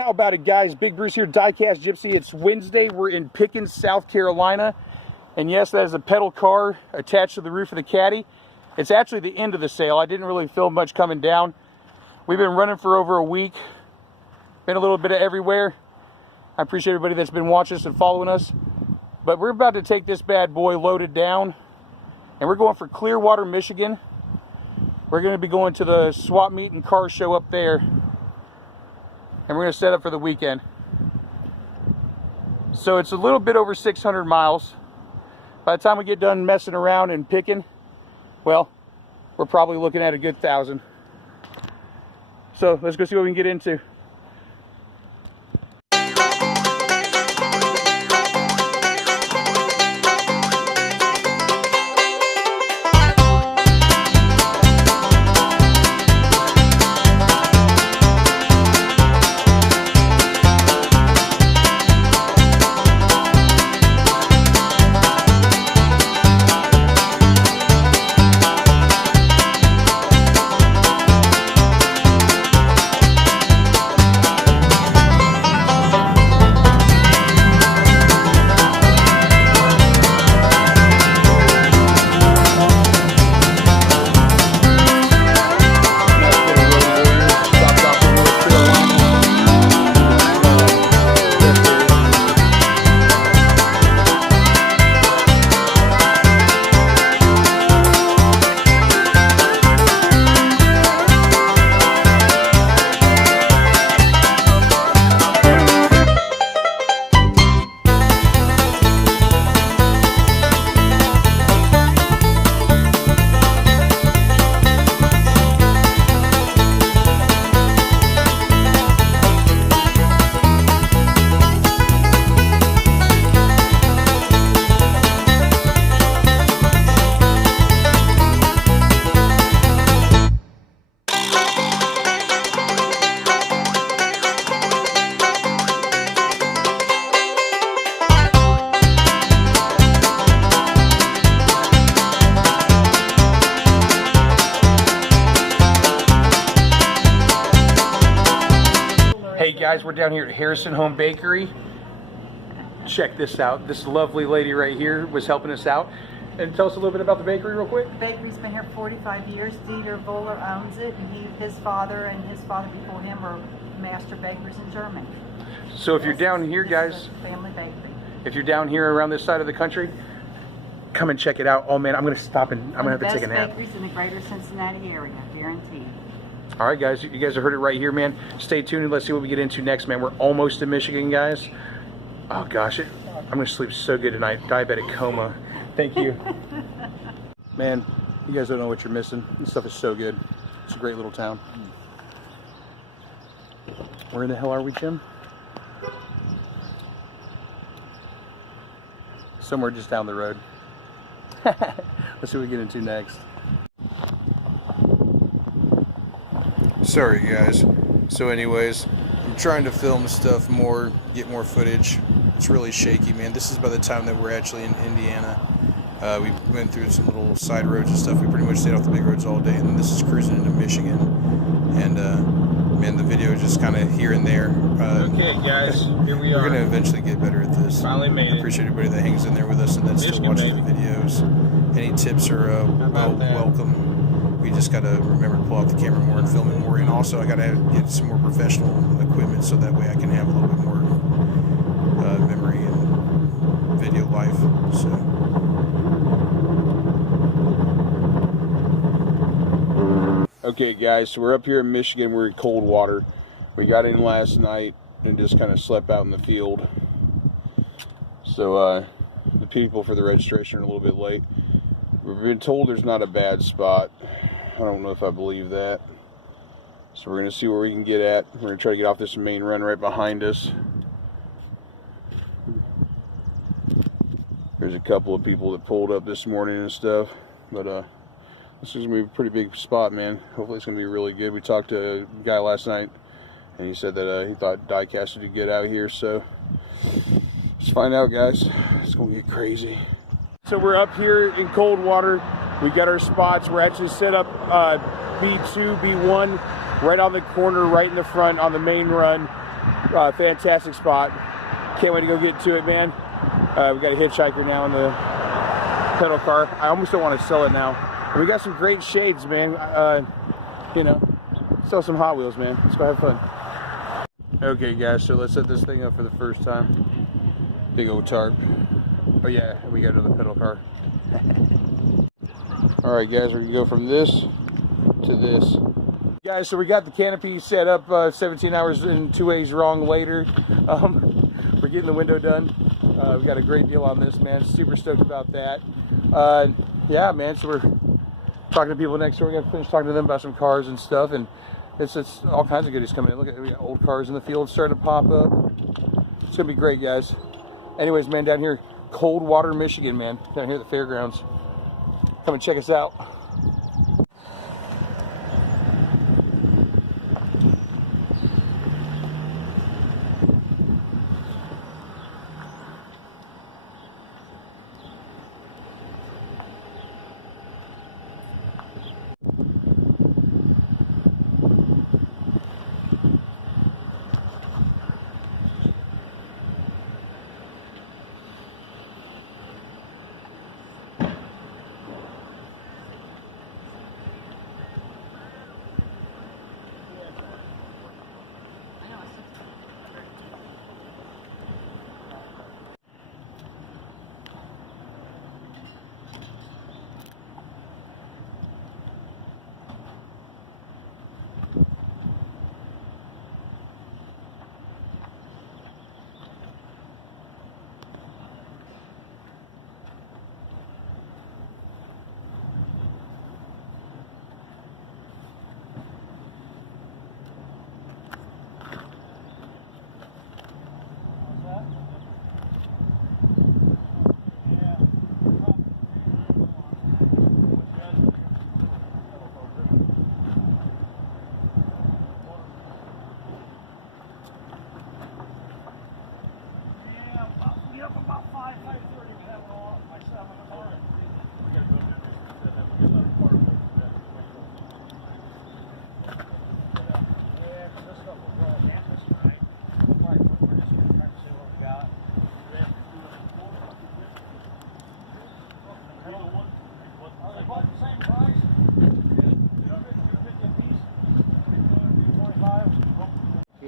How about it, guys? Big Bruce here, Diecast Gypsy. It's Wednesday. We're in Pickens, South Carolina. And yes, that is a pedal car attached to the roof of the caddy. It's actually the end of the sail. I didn't really feel much coming down. We've been running for over a week. Been a little bit of everywhere. I appreciate everybody that's been watching us and following us. But we're about to take this bad boy loaded down. And we're going for Coldwater, Michigan. We're going to be going to the swap meet and car show up there. And we're going to set up for the weekend. So it's a little bit over 600 miles. By the time we get done messing around and picking, well, we're probably looking at a good 1,000. So let's go see what we can get into. Hey guys, we're down here at Harrison Home Bakery. Check this out. This lovely lady right here was helping us out. And tell us a little bit about the bakery real quick. The bakery's been here 45 years. Dieter Voller owns it, and his father and his father before him are master bakers in Germany. So if you're down here, guys, family bakery. If you're down here around this side of the country, come and check it out. Oh man, I'm gonna stop and I'm gonna have to take a nap. Best bakeries in the greater Cincinnati area, guaranteed. All right, guys, you guys have heard it right here, man. Stay tuned and let's see what we get into next, man. We're almost in Michigan, guys. Oh gosh, I'm gonna sleep so good tonight. Diabetic coma. Thank you. Man, you guys don't know what you're missing. This stuff is so good. It's a great little town. Where in the hell are we, Jim? Somewhere just down the road. Let's see what we get into next. Sorry guys. So anyways, I'm trying to film stuff more, get more footage. It's really shaky, man. This is by the time that we're actually in Indiana. We went through some little side roads and stuff. We pretty much stayed off the big roads all day, and then this is cruising into Michigan. And man, the video is just kind of here and there. Okay guys, here we are. We're gonna eventually get better at this. Finally made it. I appreciate everybody that hangs in there with us and that's still watching the videos. Any tips are welcome. We just gotta remember to pull out the camera more and film it more. And also I gotta get some more professional equipment so that way I can have a little bit more memory and video life. So. Okay guys, so we're up here in Michigan. We're in Coldwater. We got in last night and just kind of slept out in the field. So the people for the registration are a little bit late. We've been told there's not a bad spot. I don't know if I believe that. So we're going to see where we can get at. We're going to try to get off this main run right behind us. There's a couple of people that pulled up this morning and stuff. But this is going to be a pretty big spot, man. Hopefully it's going to be really good. We talked to a guy last night, and he said that he thought Diecast would do good out here. So let's find out, guys. It's going to get crazy. So we're up here in Coldwater. We got our spots. We're actually set up B2, B1, right on the corner, right in the front on the main run. Fantastic spot. Can't wait to go get to it, man. We got a hitchhiker now in the pedal car. I almost don't want to sell it now. And we got some great shades, man. You know, sell some Hot Wheels, man. Let's go have fun. Okay, guys, so let's set this thing up for the first time. Big old tarp. Oh yeah, we got another pedal car. All right, guys, we're gonna go from this to this. Guys, so we got the canopy set up 17 hours and 2 ways wrong later. We're getting the window done. We got a great deal on this, man. Super stoked about that. Yeah, man, so we're talking to people next door. We got to finish talking to them about some cars and stuff, and it's all kinds of goodies coming in. Look at, we got old cars in the field starting to pop up. It's gonna be great, guys. Anyways, man, down here, Coldwater, Michigan, man, down here at the fairgrounds. Come and check us out.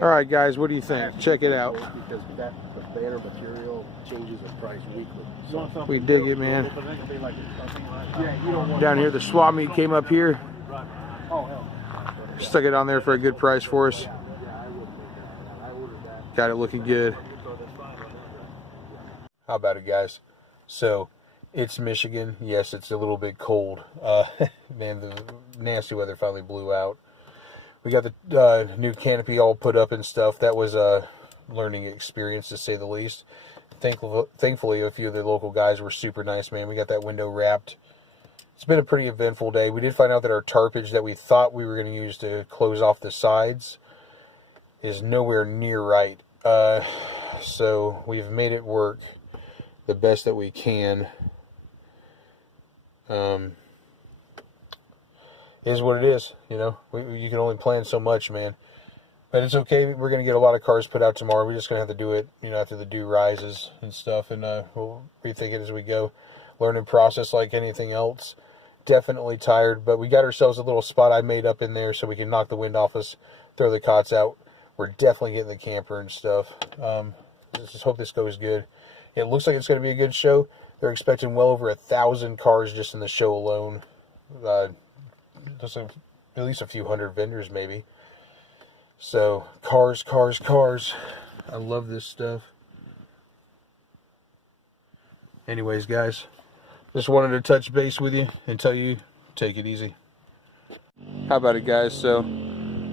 All right, guys, what do you think? Check it out. Because the banner material changes in price weekly. So We dig it, man. Down here, the swap meet came up here. Stuck it on there for a good price for us. Got it looking good. How about it, guys? So, it's Michigan. Yes, it's a little bit cold. Man, the nasty weather finally blew out. We got the new canopy all put up and stuff. That was a learning experience, to say the least. Thankfully, a few of the local guys were super nice, man. We got that window wrapped. It's been a pretty eventful day. We did find out that our tarpage that we thought we were going to use to close off the sides is nowhere near right. So we've made it work the best that we can. Is what it is, you know. You can only plan so much, man. But it's okay. We're going to get a lot of cars put out tomorrow. We're just going to have to do it, you know, after the dew rises and stuff. And we'll rethink it as we go. Learning process like anything else. Definitely tired. But we got ourselves a little spot I made up in there so we can knock the wind off us, throw the cots out. We're definitely getting the camper and stuff. Just hope this goes good. It looks like it's going to be a good show. They're expecting well over 1,000 cars just in the show alone. Just at least a few hundred vendors, maybe. So, cars. I love this stuff. Anyways, guys, just wanted to touch base with you and tell you, take it easy. How about it, guys? So,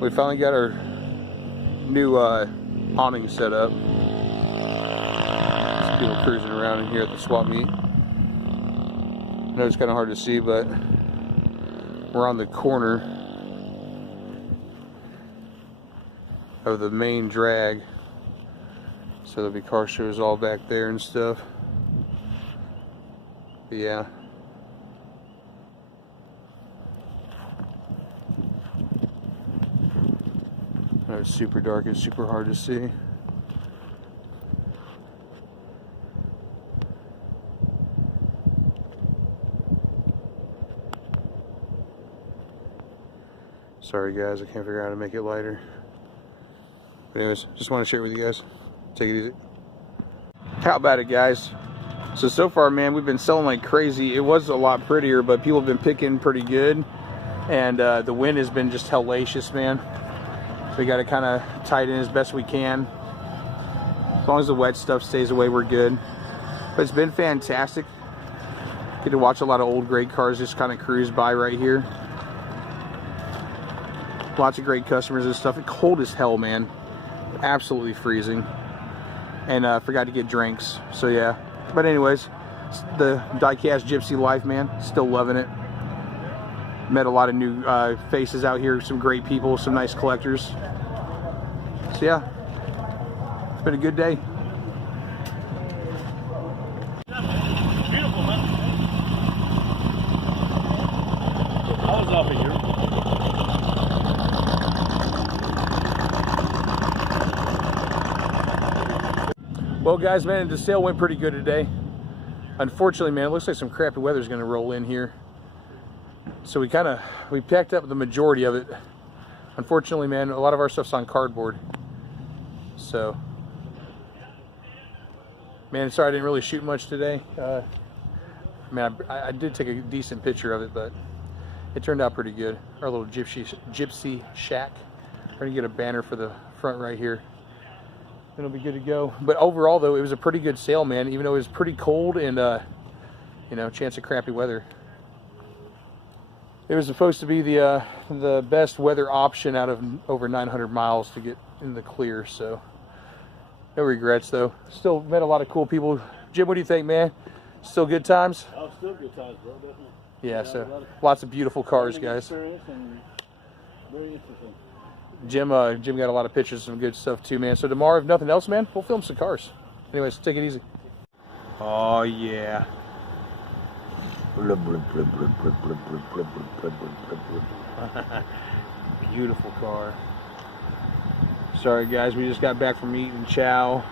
we finally got our new awning set up. There's people cruising around in here at the swap meet. I know it's kind of hard to see, but we're on the corner of the main drag, so there'll be car shows all back there and stuff. But yeah, I know it's super dark, it's super hard to see. Sorry guys, I can't figure out how to make it lighter. But anyways, just want to share it with you guys. Take it easy. How about it, guys? So far, man, we've been selling like crazy. It was a lot prettier, but people have been picking pretty good. And the wind has been just hellacious, man. So we got to kind of tighten as best we can. As long as the wet stuff stays away, we're good. But it's been fantastic. Get to watch a lot of old great cars just kind of cruise by right here. Lots of great customers and stuff. It's cold as hell, man. Absolutely freezing. And forgot to get drinks. So yeah. But anyways, the Diecast Gypsy life, man. Still loving it. Met a lot of new faces out here. Some great people. Some nice collectors. So yeah. It's been a good day. Beautiful, man. I was off of here. Well, guys, man, the sale went pretty good today. Unfortunately, man, it looks like some crappy weather is going to roll in here. So we packed up the majority of it. Unfortunately, man, a lot of our stuff's on cardboard. So, man, sorry I didn't really shoot much today. Man, I did take a decent picture of it, but it turned out pretty good. Our little gypsy shack. We're going to get a banner for the front right here. It'll be good to go. But overall, though, it was a pretty good sale, man. Even though it was pretty cold and, you know, chance of crappy weather. It was supposed to be the best weather option out of over 900 miles to get in the clear. So, no regrets, though. Still met a lot of cool people. Jim, what do you think, man? Still good times? Oh, still good times, bro. Definitely. Yeah, so lots of beautiful cars, guys. And very interesting. Jim got a lot of pictures, some good stuff too, man. So tomorrow, if nothing else, man, we'll film some cars. Anyways, take it easy. Oh yeah. Beautiful car. Sorry guys, we just got back from eating chow.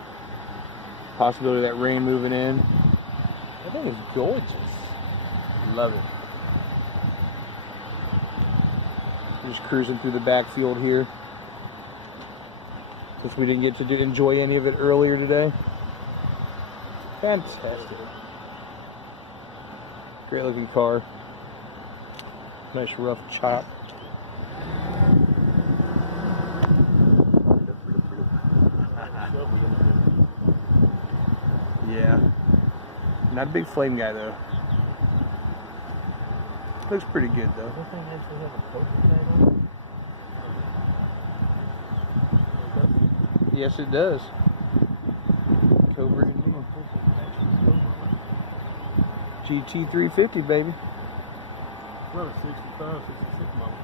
Possibility of that rain moving in. I think it's gorgeous. Love it. Just cruising through the backfield here, since we didn't get to enjoy any of it earlier today. Fantastic. Great looking car. Nice rough chop. Yeah. Not a big flame guy though. Looks pretty good though. Yes, it does. Cobra GT 350, baby. Well, 65, 66 model.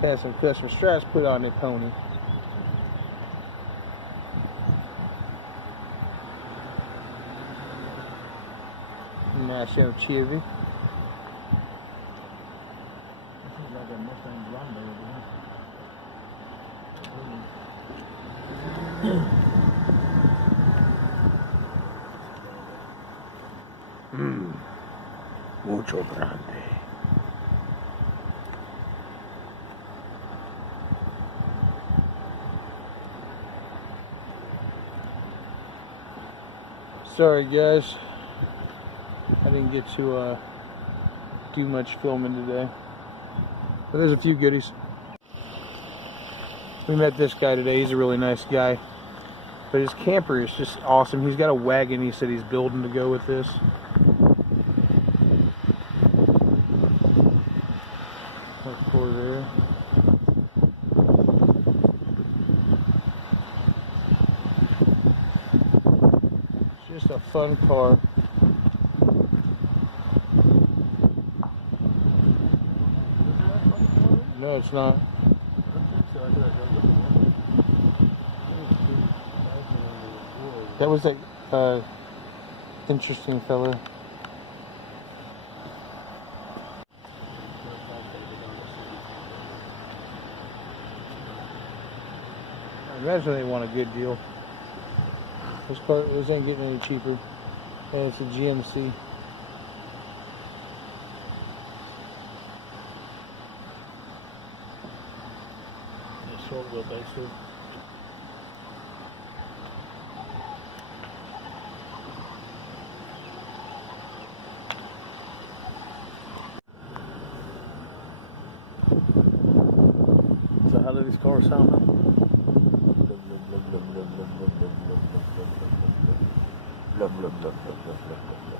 Has some custom straps put on the pony. Nice young Chevy. Mucho grande. Sorry guys, I didn't get to do much filming today, but there's a few goodies. We met this guy today. He's a really nice guy, but his camper is just awesome. He's got a wagon he said he's building to go with this. Look for there. It's just a fun car. No, it's not. That was a interesting fella. I imagine they want a good deal. This ain't getting any cheaper. And it's a GMC. built actually. So how do these cars sound? Blah, blah, blah, blah, blah, blah, blah, blah, blah, blah, blah, blah, blah, blah, blah, blah, blah.